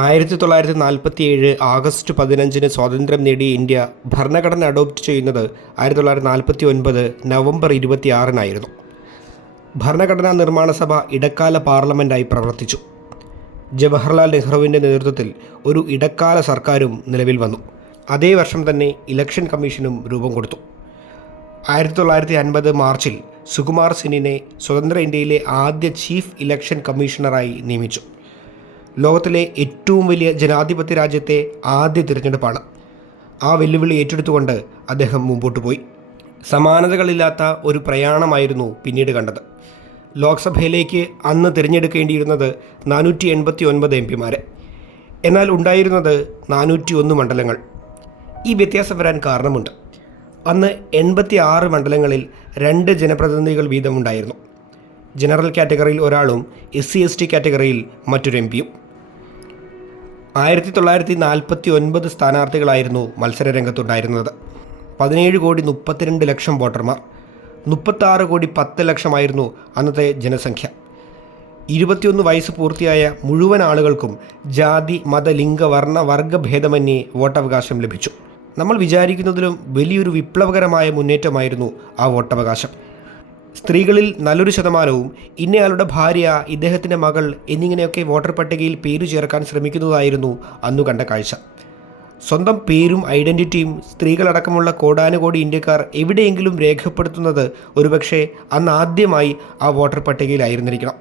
ആയിരത്തി തൊള്ളായിരത്തി നാൽപ്പത്തി ഏഴ് ആഗസ്റ്റ് പതിനഞ്ചിന് സ്വാതന്ത്ര്യം നേടിയ ഇന്ത്യ ഭരണഘടന അഡോപ്റ്റ് ചെയ്യുന്നത് ആയിരത്തി തൊള്ളായിരത്തി നാൽപ്പത്തി ഒൻപത് നവംബർ ഇരുപത്തിയാറിനായിരുന്നു. ഭരണഘടനാ നിർമ്മാണ സഭ ഇടക്കാല പാർലമെന്റായി പ്രവർത്തിച്ചു. ജവഹർലാൽ നെഹ്റുവിന്റെ നേതൃത്വത്തിൽ ഒരു ഇടക്കാല സർക്കാരും നിലവിൽ വന്നു. അതേ വർഷം തന്നെ ഇലക്ഷൻ കമ്മീഷനും രൂപം കൊടുത്തു. ആയിരത്തി തൊള്ളായിരത്തി അൻപത് മാർച്ചിൽ സുകുമാർ സിനിനെ സ്വതന്ത്ര ഇന്ത്യയിലെ ആദ്യ ചീഫ് ഇലക്ഷൻ കമ്മീഷണറായി നിയമിച്ചു. ലോകത്തിലെ ഏറ്റവും വലിയ ജനാധിപത്യ രാജ്യത്തെ ആദ്യ തിരഞ്ഞെടുപ്പാണ്. ആ വെല്ലുവിളി ഏറ്റെടുത്തുകൊണ്ട് അദ്ദേഹം മുമ്പോട്ട് പോയി. സമാനതകളില്ലാത്ത ഒരു പ്രയാണമായിരുന്നു പിന്നീട് കണ്ടത്. ലോക്സഭയിലേക്ക് അന്ന് തിരഞ്ഞെടുക്കേണ്ടിയിരുന്നത് നാനൂറ്റി എൺപത്തി ഒൻപത് എം പിമാരെ. എന്നാൽ ഉണ്ടായിരുന്നത് നാനൂറ്റി ഒന്ന് മണ്ഡലങ്ങൾ. ഈ വ്യത്യാസം വരാൻ കാരണമുണ്ട്. അന്ന് എൺപത്തി ആറ് മണ്ഡലങ്ങളിൽ രണ്ട് ജനപ്രതിനിധികൾ വീതമുണ്ടായിരുന്നു. ജനറൽ കാറ്റഗറിയിൽ ഒരാളും എസ് സി എസ് ടി കാറ്റഗറിയിൽ മറ്റൊരു എം പിയും. ആയിരത്തി തൊള്ളായിരത്തി നാൽപ്പത്തി ഒൻപത് സ്ഥാനാർത്ഥികളായിരുന്നു മത്സര രംഗത്തുണ്ടായിരുന്നത് പതിനേഴ് കോടി മുപ്പത്തിരണ്ട് ലക്ഷം വോട്ടർമാർ. മുപ്പത്താറ് കോടി പത്ത് ലക്ഷമായിരുന്നു അന്നത്തെ ജനസംഖ്യ. ഇരുപത്തിയൊന്ന് വയസ്സ് പൂർത്തിയായ മുഴുവൻ ആളുകൾക്കും ജാതി മത ലിംഗ വർണ വർഗഭേദമന്യേ വോട്ടവകാശം ലഭിച്ചു. നമ്മൾ വിചാരിക്കുന്നതിലും വലിയൊരു വിപ്ലവകരമായ മുന്നേറ്റമായിരുന്നു ആ വോട്ടവകാശം. സ്ത്രീകളിൽ നല്ലൊരു ശതമാനവും ഇന്നയാളുടെ ഭാര്യ ഇദ്ദേഹത്തിന്റെ മകൾ എന്നിങ്ങനെയൊക്കെ വോട്ടർ പട്ടികയിൽ പേരു ചേർക്കാൻ ശ്രമിക്കുന്നതായിരുന്നു അന്നു കണ്ട കാഴ്ച. സ്വന്തം പേരും ഐഡന്റിറ്റിയും സ്ത്രീകളടക്കമുള്ള കോടാനുകോടി ഇന്ത്യക്കാർ എവിടെയെങ്കിലും രേഖപ്പെടുത്തുന്നത് ഒരുപക്ഷെ അന്ന് ആദ്യമായി ആ വോട്ടർ പട്ടികയിലായിരുന്നിരിക്കണം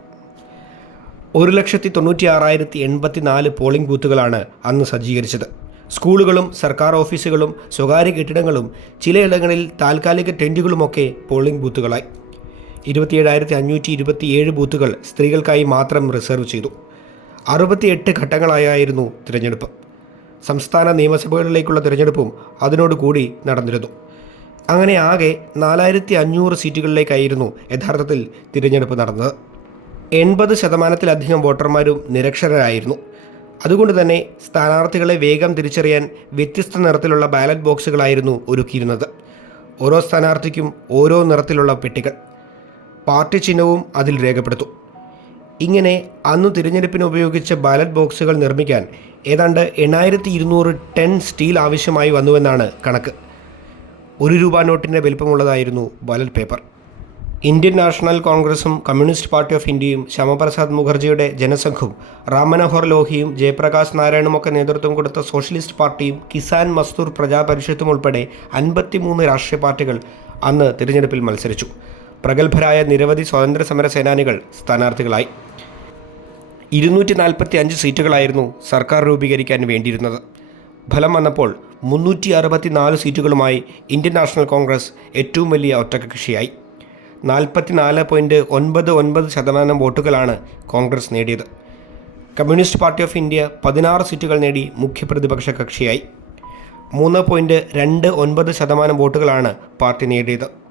ഒരു ലക്ഷത്തി തൊണ്ണൂറ്റി ആറായിരത്തി എൺപത്തി നാല് പോളിംഗ് ബൂത്തുകളാണ് അന്ന് സജ്ജീകരിച്ചത്. സ്കൂളുകളും സർക്കാർ ഓഫീസുകളും സ്വകാര്യ കെട്ടിടങ്ങളും ചിലയിടങ്ങളിൽ താൽക്കാലിക ടെന്റുകളുമൊക്കെ പോളിംഗ് ബൂത്തുകളായി. ഇരുപത്തിയേഴായിരത്തി അഞ്ഞൂറ്റി ഇരുപത്തിയേഴ് ബൂത്തുകൾ സ്ത്രീകൾക്കായി മാത്രം റിസർവ് ചെയ്തു. അറുപത്തിയെട്ട് ഘട്ടങ്ങളായായിരുന്നു തിരഞ്ഞെടുപ്പ്. സംസ്ഥാന നിയമസഭകളിലേക്കുള്ള തിരഞ്ഞെടുപ്പും അതിനോടുകൂടി നടന്നിരുന്നു. അങ്ങനെ ആകെ നാലായിരത്തി അഞ്ഞൂറ് സീറ്റുകളിലേക്കായിരുന്നു യഥാർത്ഥത്തിൽ തിരഞ്ഞെടുപ്പ് നടന്നത്. എൺപത് ശതമാനത്തിലധികം വോട്ടർമാരും നിരക്ഷരായിരുന്നു അതുകൊണ്ട് തന്നെ സ്ഥാനാർത്ഥികളെ വേഗം തിരിച്ചറിയാൻ വ്യത്യസ്ത നിറത്തിലുള്ള ബാലറ്റ് ബോക്സുകളായിരുന്നു ഒരുക്കിയിരുന്നത്. ഓരോ സ്ഥാനാർത്ഥിക്കും ഓരോ നിറത്തിലുള്ള പെട്ടികൾ. പാർട്ടി ചിഹ്നവും അതിൽ രേഖപ്പെടുത്തും. ഇങ്ങനെ അന്ന് തിരഞ്ഞെടുപ്പിന് ഉപയോഗിച്ച ബാലറ്റ് ബോക്സുകൾ നിർമ്മിക്കാൻ ഏതാണ്ട് എണ്ണായിരത്തി ഇരുന്നൂറ് ടൺ സ്റ്റീൽ ആവശ്യമായി വന്നുവെന്നാണ് കണക്ക്. ഒരു രൂപ നോട്ടിന്റെ വലിപ്പമുള്ളതായിരുന്നു ബാലറ്റ് പേപ്പർ. ഇന്ത്യൻ നാഷണൽ കോൺഗ്രസും കമ്മ്യൂണിസ്റ്റ് പാർട്ടി ഓഫ് ഇന്ത്യയും ശ്യാമപ്രസാദ് മുഖർജിയുടെ ജനസംഘവും റാം മനോഹർ ലോഹിയും ജയപ്രകാശ് നാരായണുമൊക്കെ നേതൃത്വം കൊടുത്ത സോഷ്യലിസ്റ്റ് പാർട്ടിയും കിസാൻ മസ്തൂർ പ്രജാപരിഷത്തും ഉൾപ്പെടെ അൻപത്തിമൂന്ന് രാഷ്ട്രീയ പാർട്ടികൾ അന്ന് തിരഞ്ഞെടുപ്പിൽ മത്സരിച്ചു. പ്രഗത്ഭരായ നിരവധി സ്വാതന്ത്ര്യ സമര സേനാനികൾ സ്ഥാനാർത്ഥികളായി. ഇരുന്നൂറ്റി നാൽപ്പത്തി അഞ്ച് സീറ്റുകളായിരുന്നു സർക്കാർ രൂപീകരിക്കാൻ വേണ്ടിയിരുന്നത്. ഫലം വന്നപ്പോൾ മുന്നൂറ്റി അറുപത്തി നാല് സീറ്റുകളുമായി ഇന്ത്യൻ നാഷണൽ കോൺഗ്രസ് ഏറ്റവും വലിയ ഒറ്റകക്ഷിയായി നാൽപ്പത്തി നാല് പോയിന്റ് ഒൻപത് ഒൻപത് ശതമാനം വോട്ടുകളാണ് കോൺഗ്രസ് നേടിയത്. കമ്മ്യൂണിസ്റ്റ് പാർട്ടി ഓഫ് ഇന്ത്യ പതിനാറ് സീറ്റുകൾ നേടി മുഖ്യപ്രതിപക്ഷ കക്ഷിയായി. മൂന്ന് പോയിന്റ് രണ്ട് ഒൻപത് ശതമാനം വോട്ടുകളാണ് പാർട്ടി നേടിയത്.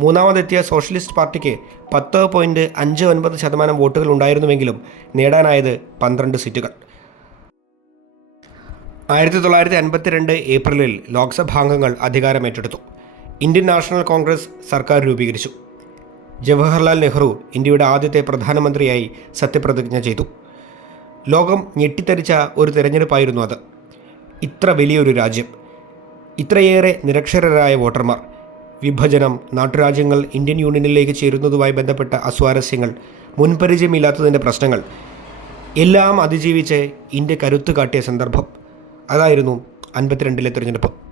മൂന്നാമതെത്തിയ സോഷ്യലിസ്റ്റ് പാർട്ടിക്ക് പത്ത് പോയിന്റ് അഞ്ച് ഒൻപത് ശതമാനം വോട്ടുകൾ ഉണ്ടായിരുന്നുവെങ്കിലും നേടാനായത് പന്ത്രണ്ട് സീറ്റുകൾ. ആയിരത്തി തൊള്ളായിരത്തി അൻപത്തിരണ്ട് ഏപ്രിലിൽ ലോക്സഭാംഗങ്ങൾ അധികാരമേറ്റെടുത്തു ഇന്ത്യൻ നാഷണൽ കോൺഗ്രസ് സർക്കാർ രൂപീകരിച്ചു. ജവഹർലാൽ നെഹ്റു ഇന്ത്യയുടെ ആദ്യത്തെ പ്രധാനമന്ത്രിയായി സത്യപ്രതിജ്ഞ ചെയ്തു. ലോകം ഞെട്ടിത്തരിച്ച ഒരു തിരഞ്ഞെടുപ്പായിരുന്നു അത്. ഇത്ര വലിയൊരു രാജ്യം. ഇത്രയേറെ നിരക്ഷരരായ വോട്ടർമാർ. വിഭജനം. നാട്ടുരാജ്യങ്ങൾ ഇന്ത്യൻ യൂണിയനിലേക്ക് ചേരുന്നതുമായി ബന്ധപ്പെട്ട അസ്വാരസ്യങ്ങൾ മുൻപരിചയമില്ലാത്തതിന്റെ പ്രശ്നങ്ങൾ. എല്ലാം അതിജീവിച്ച് ഇന്ത്യ കരുത്തു കാട്ടിയ സന്ദർഭം. അതായിരുന്നു അൻപത്തിരണ്ടിലെ തിരഞ്ഞെടുപ്പ്.